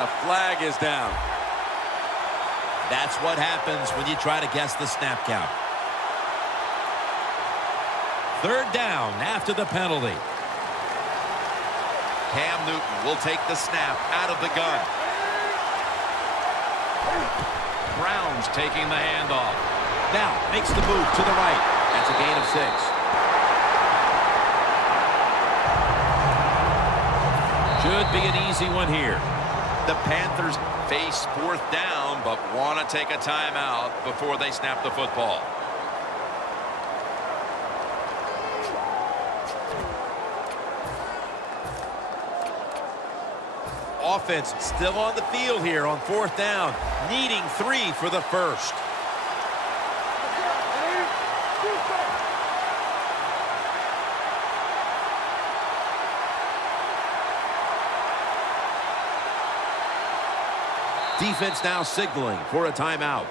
And a flag is down. That's what happens when you try to guess the snap count. Third down after the penalty. Cam Newton will take the snap out of the gun. Brown's taking the handoff. Now makes the move to the right. That's a gain of 6. Should be an easy one here. The Panthers face 4th down, but want to take a timeout before they snap the football. Offense still on the field here on 4th down, needing 3 for the first. Defense now signaling for a timeout.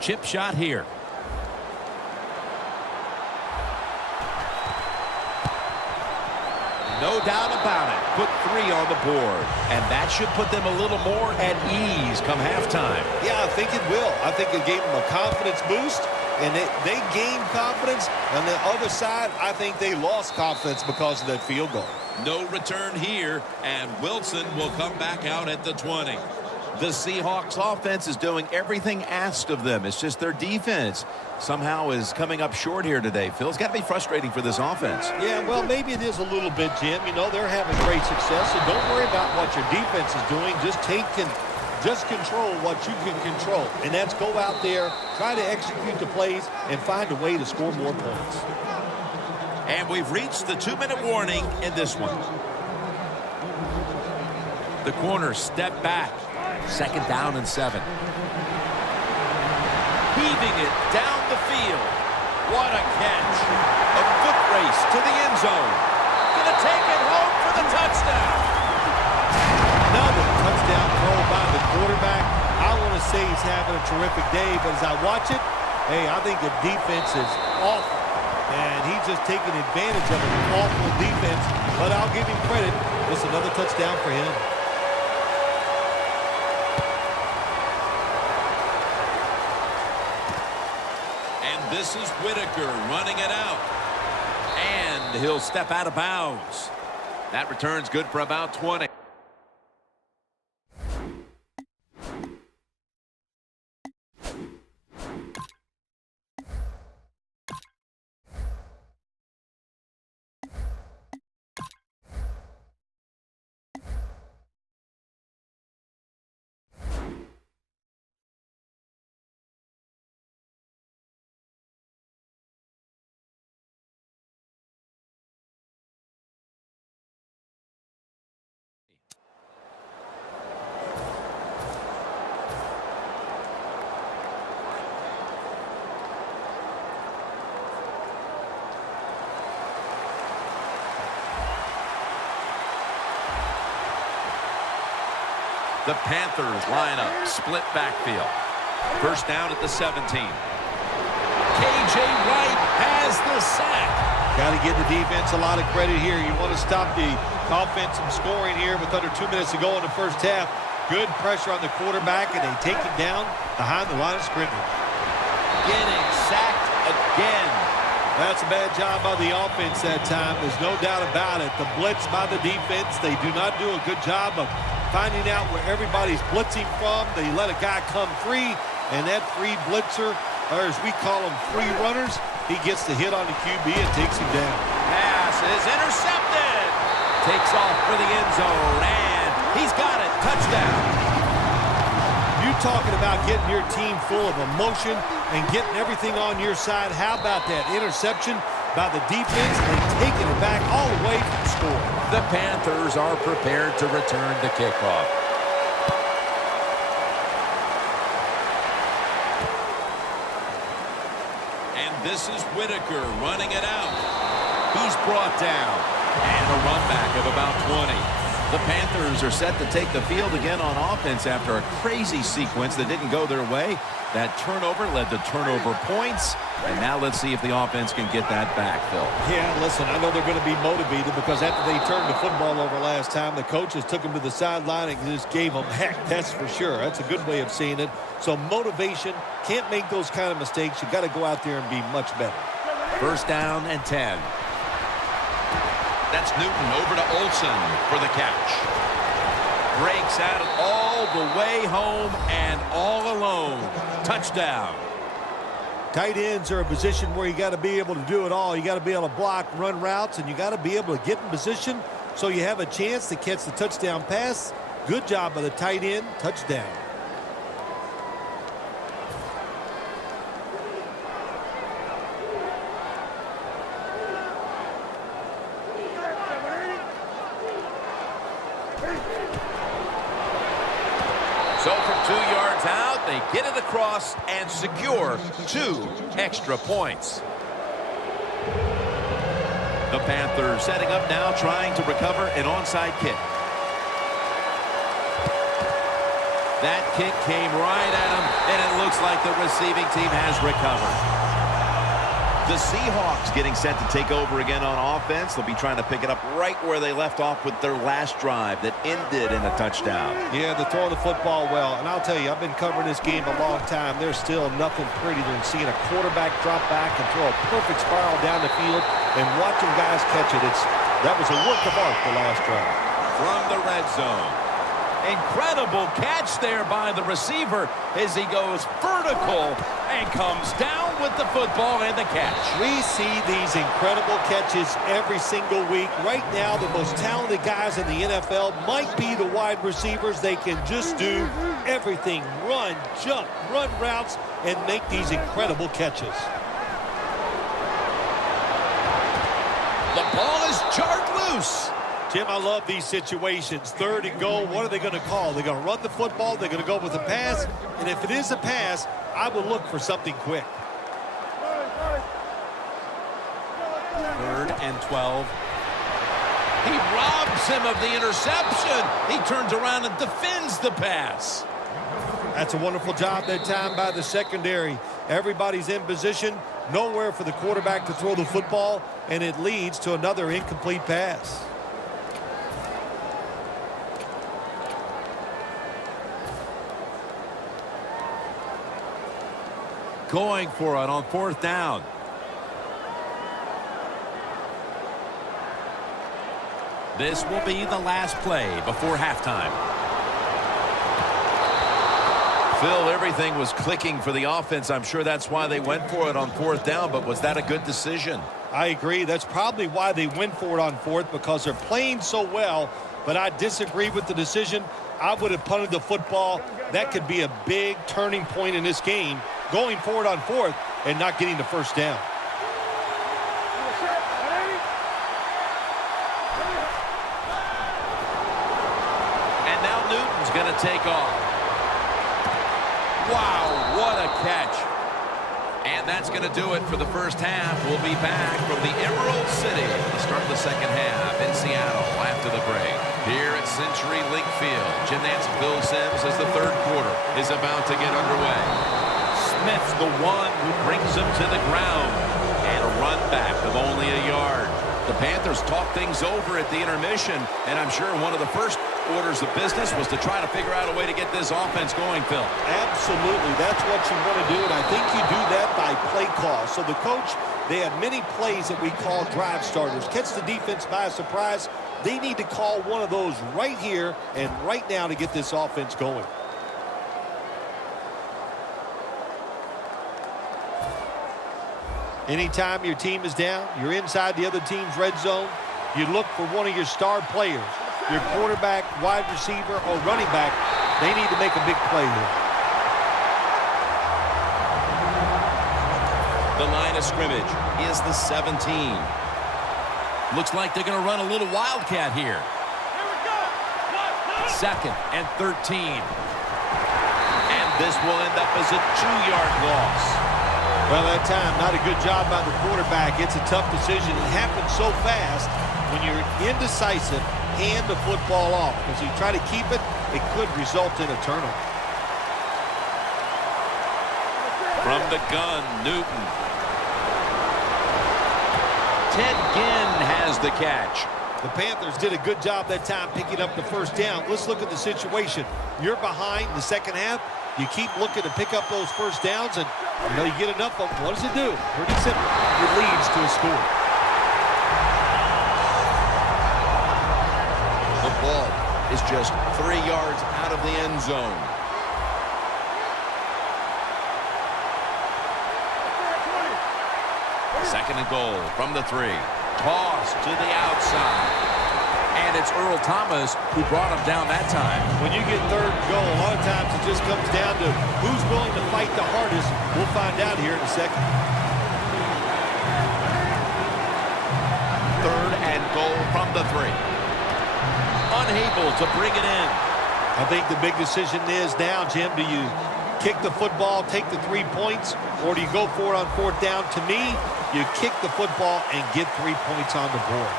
Chip shot here. No doubt about it. Put 3 on the board. And that should put them a little more at ease come halftime. Yeah, I think it will. I think it gave them a confidence boost, and they gained confidence. On the other side, I think they lost confidence because of that field goal. No return here, and Wilson will come back out at the 20. The Seahawks offense is doing everything asked of them. It's just their defense somehow is coming up short here today. Phil, it's got to be frustrating for this offense. Yeah, well, maybe it is a little bit, Jim. You know, they're having great success, so don't worry about what your defense is doing. Just control what you can control, and that's go out there, try to execute the plays, and find a way to score more points. And we've reached the 2-minute warning in this one. The corner step back. 2nd down and 7. Heaving it down the field. What a catch. A foot race to the end zone. Gonna take it home for the touchdown. Another touchdown throw by the quarterback. I want to say he's having a terrific day, but as I watch it, hey, I think the defense is awful. And he's just taking advantage of an awful defense. But I'll give him credit. It's another touchdown for him. This is Whitaker running it out. And he'll step out of bounds. That return's good for about 20. The Panthers line up, split backfield. 1st down at the 17. K.J. Wright has the sack. Got to give the defense a lot of credit here. You want to stop the offense from scoring here with under 2 minutes to go in the first half. Good pressure on the quarterback, and they take him down behind the line of scrimmage. Getting sacked again. That's a bad job by the offense that time. There's no doubt about it. The blitz by the defense, they do not do a good job of finding out where everybody's blitzing from. They let a guy come free, and that free blitzer, or as we call them, free runners, he gets the hit on the QB and takes him down. Pass is intercepted. Takes off for the end zone, and he's got it. Touchdown. You talking about getting your team full of emotion and getting everything on your side. How about that interception by the defense and taking it back all the way to the score? The Panthers are prepared to return the kickoff. And this is Whitaker running it out. He's brought down. And a run back of about 20. The Panthers are set to take the field again on offense after a crazy sequence that didn't go their way. That turnover led to turnover points. And now let's see if the offense can get that back, Phil. Yeah, listen, I know they're going to be motivated because after they turned the football over last time, the coaches took them to the sideline and just gave them heck, that's for sure. That's a good way of seeing it. So motivation, can't make those kind of mistakes. You got to go out there and be much better. First down and 10. That's Newton over to Olsen for the catch. Breaks out All the way home and all alone. Touchdown. Tight ends are a position where you got to be able to do it all. You got to be able to block, run routes, and you got to be able to get in position so you have a chance to catch the touchdown pass. Good job by the tight end. Touchdown. So from 2 yards out, they get it across and secure 2 extra points. The Panthers setting up now, trying to recover an onside kick. That kick came right at him, and it looks like the receiving team has recovered. The Seahawks getting set to take over again on offense. They'll be trying to pick it up right where they left off with their last drive that ended in a touchdown. Yeah, they're throwing the football well. And I'll tell you, I've been covering this game a long time. There's still nothing prettier than seeing a quarterback drop back and throw a perfect spiral down the field and watching guys catch it. That was a work of art the last drive. From the red zone. Incredible catch there by the receiver as he goes vertical and comes down with the football and the catch. We see these incredible catches every single week. Right now, the most talented guys in the NFL might be the wide receivers. They can just do everything. Run, jump, run routes, and make these incredible catches. The ball is jarred loose. Jim, I love these situations. 3rd and goal, what are they going to call? They're going to run the football, they're going to go with a pass, and if it is a pass, I will look for something quick. 3rd and 12. He robs him of the interception. He turns around and defends the pass. That's a wonderful job that time by the secondary. Everybody's in position, nowhere for the quarterback to throw the football, and it leads to another incomplete pass. Going for it on 4th down. This will be the last play before halftime. Phil, everything was clicking for the offense. I'm sure that's why they went for it on 4th down, but was that a good decision? I agree. That's probably why they went for it on 4th, because they're playing so well, but I disagree with the decision. I would have punted the football. That could be a big turning point in this game, going for it on 4th and not getting the first down. And now Newton's going to take off. Wow, what a catch. And that's going to do it for the first half. We'll be back from the Emerald City to start the second half in Seattle after the break. Here at CenturyLink Field, Gymnast Phil Simms as the 3rd quarter is about to get underway. Smith's the one who brings him to the ground. And a run back of only a yard. The Panthers talk things over at the intermission, and I'm sure one of the first orders of business was to try to figure out a way to get this offense going, Phil. Absolutely. That's what you want to do, and I think you do that by play call. So the coach, they have many plays that we call drive starters. Catch the defense by surprise. They need to call one of those right here and right now to get this offense going. Anytime your team is down, you're inside the other team's red zone, you look for one of your star players, your quarterback, wide receiver, or running back. They need to make a big play here. The line of scrimmage is the 17. Looks like they're going to run a little wildcat here. 2nd and 13. And this will end up as a 2-yard loss. Well, that time, not a good job by the quarterback. It's a tough decision. It happens so fast when you're indecisive, hand the football off. As you try to keep it, it could result in a turnover. From the gun, Newton. Ted Ginn has the catch. The Panthers did a good job that time picking up the first down. Let's look at the situation. You're behind the second half. You keep looking to pick up those first downs, and you get enough of them. What does it do? Pretty simple. It leads to a score. The ball is just 3 yards out of the end zone. Second and goal from the 3. Toss to the outside. And it's Earl Thomas who brought him down that time. When you get third and goal, a lot of times it just comes down to who's willing to fight the hardest. We'll find out here in a second. Third and goal from the 3. Unable to bring it in. I think the big decision is now, Jim, do you kick the football, take the 3 points, or do you go for it on fourth down? To me, you kick the football and get 3 points on the board.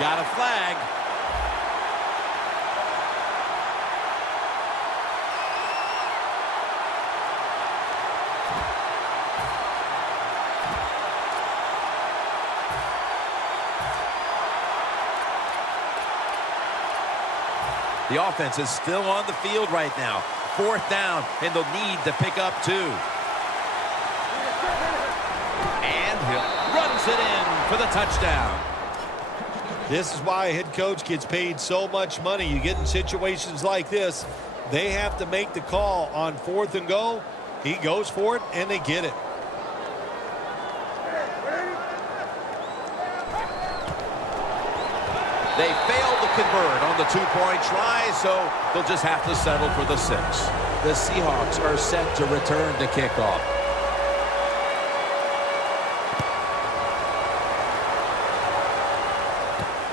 Got a flag. The offense is still on the field right now. Fourth down, and they'll need to pick up 2. And he runs it in for the touchdown. This is why a head coach gets paid so much money. You get in situations like this, they have to make the call on fourth and goal. He goes for it, and they get it. They failed to convert on the 2-point try, so they'll just have to settle for the 6. The Seahawks are set to return to kickoff.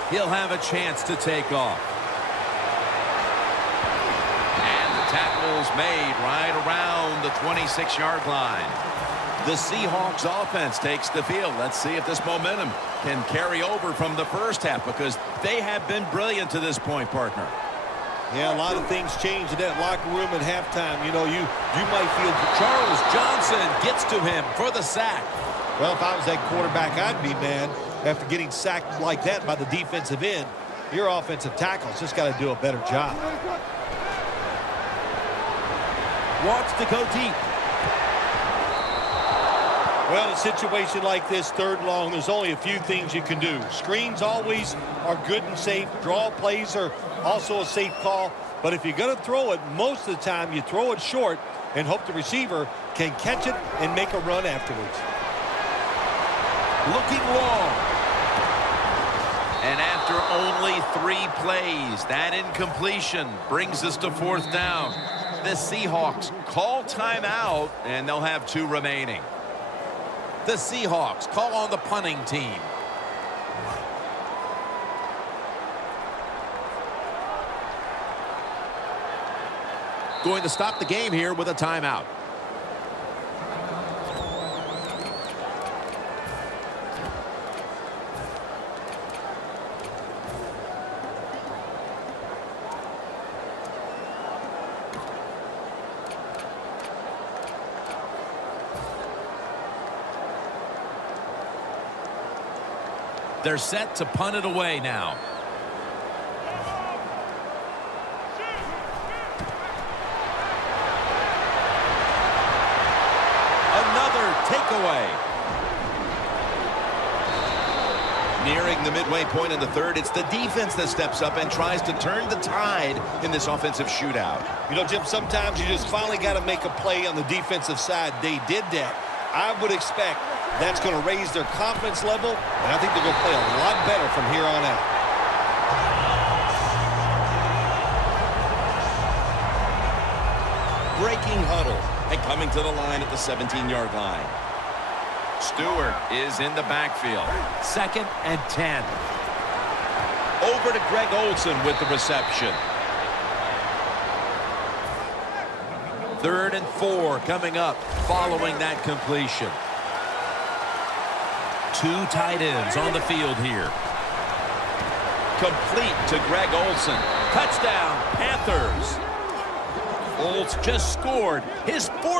He'll have a chance to take off. And the tackle's made right around the 26-yard line. The Seahawks offense takes the field. Let's see if this momentum can carry over from the first half, because they have been brilliant to this point, partner. Yeah, a lot of things change in that locker room at halftime. You might feel... Charles Johnson gets to him for the sack. Well, if I was that quarterback, I'd be mad. After getting sacked like that by the defensive end, your offensive tackle's just got to do a better job. Wants to go deep. Well, in a situation like this, third and long, there's only a few things you can do. Screens always are good and safe. Draw plays are also a safe call. But if you're going to throw it, most of the time you throw it short and hope the receiver can catch it and make a run afterwards. Looking long. And after only 3 plays, that incompletion brings us to fourth down. The Seahawks call timeout, and they'll have 2 remaining. The Seahawks call on the punting team. Going to stop the game here with a timeout. They're set to punt it away now. Another takeaway. Nearing the midway point in the third, it's the defense that steps up and tries to turn the tide in this offensive shootout. Jim, sometimes you just finally got to make a play on the defensive side. They did that. I would expect that's going to raise their confidence level, and I think they're going to play a lot better from here on out. Breaking huddle and coming to the line at the 17-yard line. Stewart is in the backfield. 2nd and 10. Over to Greg Olsen with the reception. 3rd and 4 coming up following that completion. 2 tight ends on the field here. Complete to Greg Olsen. Touchdown, Panthers. Olsen just scored his 4th.